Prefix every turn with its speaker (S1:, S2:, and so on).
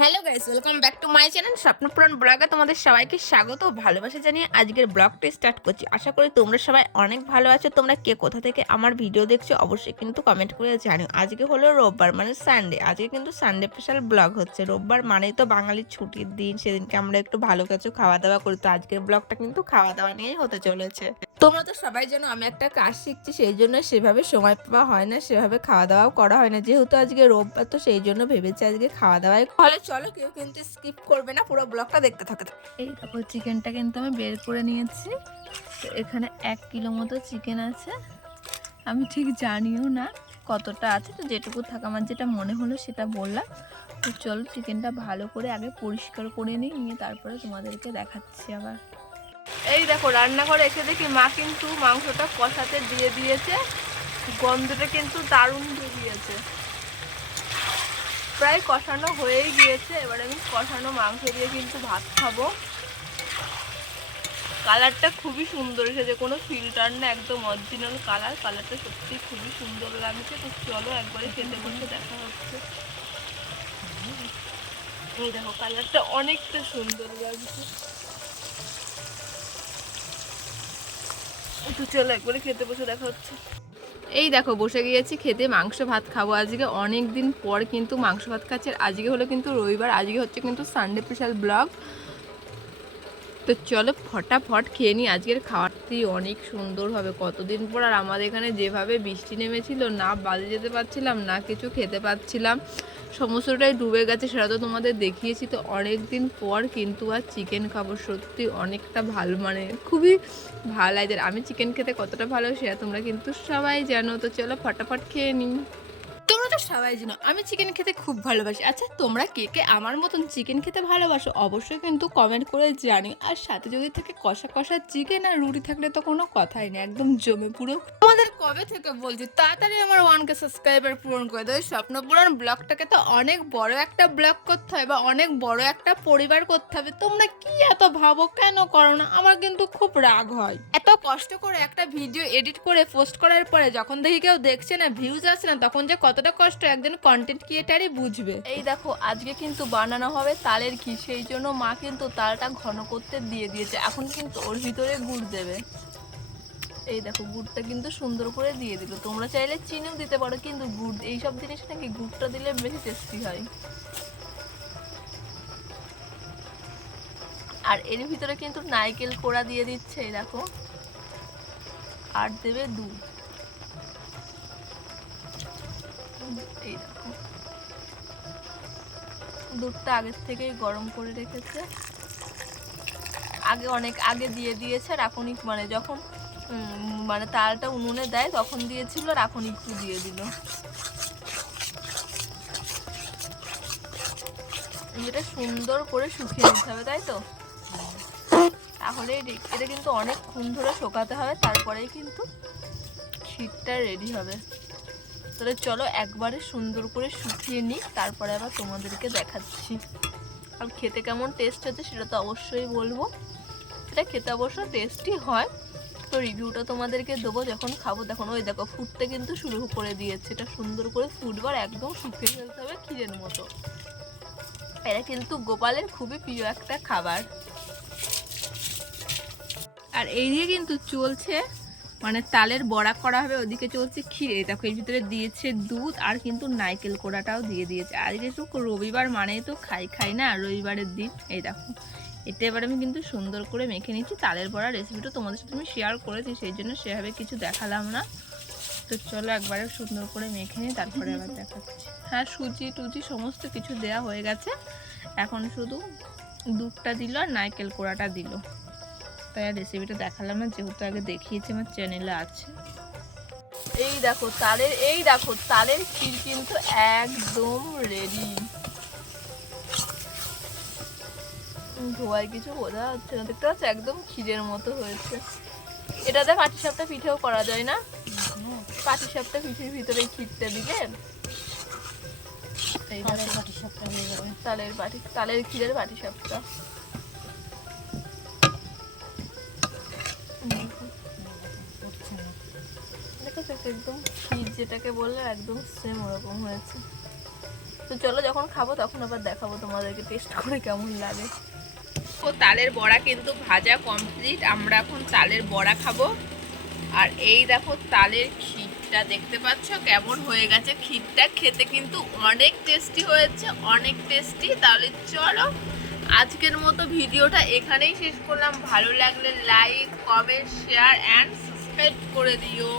S1: Hello guys welcome back to my channel স্বপ্নপুরাণ ব্লগে তোমাদের সবাইকে স্বাগত ভালোবাসা জানিয়ে আজকের ব্লগটি স্টার্ট করছি। আশা করি তোমরা সবাই অনেক ভালো আছো। তোমরা কে কোথা থেকে আমার ভিডিও দেখছ অবশ্যই কিন্তু কমেন্ট করে জানিও। আজকে হলো রোববার মানে সানডে আজকে কিন্তু সানডে স্পেশাল ব্লগ হচ্ছে। রোববার মানেই তো বাঙালির ছুটির দিন, সেদিনকে আমরা একটু ভালো কিছু খাওয়া দাওয়া করি। তো আজকের ব্লগটা কিন্তু খাওয়া দাওয়া নিয়েই হতে চলেছে। তোমরা তো সবাই জানো আমি একটা কাজ শিখছি, সেই জন্য সেভাবে সময় পাওয়া হয় না, সেভাবে খাওয়া দাওয়াও করা হয় না। যেহেতু আজকে রোববার, তো সেই জন্য ভেবেছি আজকে খাওয়া দাওয়াই তাহলে চলো, কেউ কিন্তু স্কিপ করবে না, পুরো ব্লগটা দেখতে থাকে। এই দেখো চিকেনটা কিন্তু আমি বের করে নিয়েছি। তো এখানে এক কিলো মতো চিকেন আছে। আমি ঠিক জানিও না কতটা আছে, তো যেটুকু থাকা আমার যেটা মনে হলো সেটা বললাম। তো চলো চিকেনটা ভালো করে আগে পরিষ্কার করে নিই, নিয়ে তারপরে তোমাদেরকে দেখাচ্ছি আবার। এই দেখো, রান্নাঘরে এসে দেখি মা কিন্তু মাংসটা কষাতে দিয়ে দিয়েছে। গন্ধটা কিন্তু দারুণ বেরিয়েছে। প্রায় কষানো হয়েই গিয়েছে। এবার আমি কষানো মাংস দিয়ে কিন্তু ভাত খাব। কালারটা খুবই সুন্দর এসেছে। কোনো ফিল্টার না, একদম অরিজিনাল কালার। কালারটা সত্যি খুবই সুন্দর লাগছে। তো চলো একবারে খেতে বসে দেখা হচ্ছে। দেখো, কালারটা অনেকটা সুন্দর লাগছে। তো চলো একবারে খেতে বসে দেখা হচ্ছে। এই দেখো, বসে গিয়েছি খেতে, মাংস ভাত খাব আজকে। অনেক দিন পর কিন্তু মাংস ভাত খাচ্ছে আজকে হলো কিন্তু রবিবার, আজকে হচ্ছে কিন্তু সানডে স্পেশাল ব্লগ তো চলো ফটাফট খেয়ে নিই। আজকের খাওয়ারটি অনেক সুন্দর হবে। কতদিন পর আর আমাদের এখানে যেভাবে বৃষ্টি নেমেছিল, না বাজে যেতে পারছিলাম, না কিছু খেতে পাচ্ছিলাম, সমস্তটাই ডুবে গেছে, সেটা তো তোমাদের দেখিয়েছি। তো অনেক দিন পর কিন্তু আর চিকেন খাব, সত্যি অনেকটা ভালো মানে খুবই ভালো লাগে আমি চিকেন খেতে কতটা ভালো সেটা তোমরা কিন্তু সবাই জানো। তো চলো ফটাফট খেয়ে নিই। তোমরা তো সবাই জানো। আমি চিকেন খেতে খুব ভালোবাসি। আচ্ছা তোমরা কে কে আমার মতন চিকেন খেতে ভালোবাসো? অবশ্যই কিন্তু কমেন্ট করে জানি আর সাথে যদি থাকে কষা কষা চিকেন আর রুটি থাকলে তো কোনো কথাই নেই। একদম জমে পুরো। তোমাদের কবে থেকে বলছি, তাড়াতাড়ি আমার ওয়ানকে সাবস্ক্রাইবার পূরণ করে দেবে স্বপ্ন পূরণ ব্লগটাকে তো অনেক বড় একটা ব্লগ করতে হবে, বা অনেক বড় একটা পরিবার করতে হবে। তোমরা কি এত ভাবো? কেন করো না? আমার কিন্তু খুব রাগ হয়। এত কষ্ট করে একটা ভিডিও এডিট করে পোস্ট করার পরে যখন দেখি কেউ দেখছে না ভিউজ আসছে না, তখন যে কতটা কষ্ট, একজন কন্টেন্ট ক্রিয়েটারই বুঝবে। এই দেখো, আজকে কিন্তু বানানো হবে তালের ঘি, সেই জন্য মা কিন্তু তালটা ঘন করতে দিয়ে দিয়েছে। এখন কিন্তু ওর ভিতরে গুড় দেবে। এই দেখো, গুড়টা কিন্তু সুন্দর করে দিয়ে দিল। তোমরা চাইলে চিনিও দিতে পারো, কিন্তু গুড়, এইসব জিনিস নাকি গুড়টা দিলে বেশি টেস্টি হয়। আর এর ভিতরে কিন্তু নারকেল কোড়া দিয়ে দিচ্ছে, এই দেখো। আর দেবে দুধ। দুধটা আগের থেকেই গরম করে রেখেছে। আগে অনেক আগে দিয়ে দিয়েছে, আর মানে যখন মানে তালটা উনুনে দেয়, তখন দিয়েছিল, আর এখন একটু দিয়ে দিল। এটা সুন্দর করে শুকিয়ে নিতে হবে, তাই তো? তাহলে এটা কিন্তু অনেকক্ষণ ধরে শোকাতে হবে, তারপরেই কিন্তু ক্ষীরটা রেডি হবে। তাহলে চলো, একবারে সুন্দর করে শুকিয়ে নিই তারপরে আবার তোমাদেরকে দেখাচ্ছি। আর খেতে কেমন টেস্ট হচ্ছে সেটা তো অবশ্যই বলব। এটা খেতে অবশ্য টেস্টি হয়। তো রিভিউটা তোমাদেরকে দেবো, যখন খাব তখন। ওই দেখো ফুটতে কিন্তু শুরু করে দিয়েছে। এটা সুন্দর করে ফুটবার একদম শুকিয়ে ফেলতে হবে ক্ষীরের মতো। এটা কিন্তু গোপালের খুবই প্রিয় একটা খাবার। আর এই দিয়ে কিন্তু চলছে মানে তালের বড়া করা হবে, ওদিকে চলছে ক্ষীরে। দেখো, এর ভিতরে দিয়েছে দুধ আর কিন্তু নাইকেল কোড়াটাও দিয়ে দিয়েছে। আজকে তো রবিবার মানেই তো খাই খাই না রবিবারের দিন। এই দেখো, এটা এবার আমি কিন্তু সুন্দর করে মেখে নিচ্ছি। তালের বড়া রেসিপিটা তোমাদের সাথে আমি শেয়ার করেছি, সেই জন্য সেভাবে কিছু দেখালাম না। তো চলো একবারে সুন্দর করে মেখে নিই, তারপরে আবার দেখাচ্ছি। হ্যাঁ সুজি টুজি সমস্ত কিছু দেয়া হয়ে গেছে। এখন শুধু দুধটা দিল আর নারকেল কোড়াটা দিল। তাই আর রেসিপিটা দেখালাম না যেহেতু আগে দেখিয়েছি আমার চ্যানেলে আছে। এই দেখো তালের এই দেখো তালের ক্ষীর কিন্তু একদম রেডি ধোয়ায় কিছু বোঝা যাচ্ছে না দেখতে পাচ্ছ? একদম ক্ষীরের মতো হয়েছে। এটাতে পাটি সাপটা পিঠেও করা যায় না? পাটি সাপটা পিঠের ভিতরে ক্ষীরটা দিলে? তালের পাটি তালের ক্ষীরের পাটি সাপটা। একদম ক্ষীর যেটাকে বললে একদম সেম ওরকম হয়েছে। তো চলো যখন খাব তখন আবার দেখাবো তোমাদেরকে টেস্ট করে কেমন লাগে। ও তালের বড়া কিন্তু ভাজা কমপ্লিট আমরা এখন তালের বড়া খাব। আর এই দেখো তালের ক্ষীরটা দেখতে পাচ্ছ কেমন হয়ে গেছে। ক্ষীরটা খেতে কিন্তু অনেক টেস্টি হয়েছে, অনেক টেস্টি তাহলে চলো আজকের মতো ভিডিওটা এখানেই শেষ করলাম। ভালো লাগলে like comment share and subscribe করে দিও।